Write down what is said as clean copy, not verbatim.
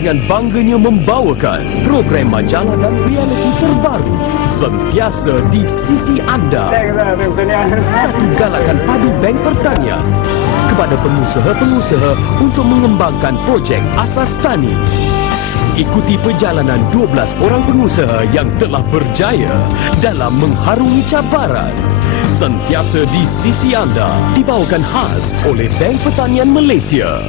dengan bangganya membawakan program majalah dan realiti terbaru sentiasa di sisi anda. Satu galakan padu Bank Pertanian kepada pengusaha-pengusaha untuk mengembangkan projek asas tani. Ikuti perjalanan 12 orang pengusaha yang telah berjaya dalam mengharungi cabaran. Sentiasa di sisi anda, dibawakan khas oleh Bank Pertanian Malaysia.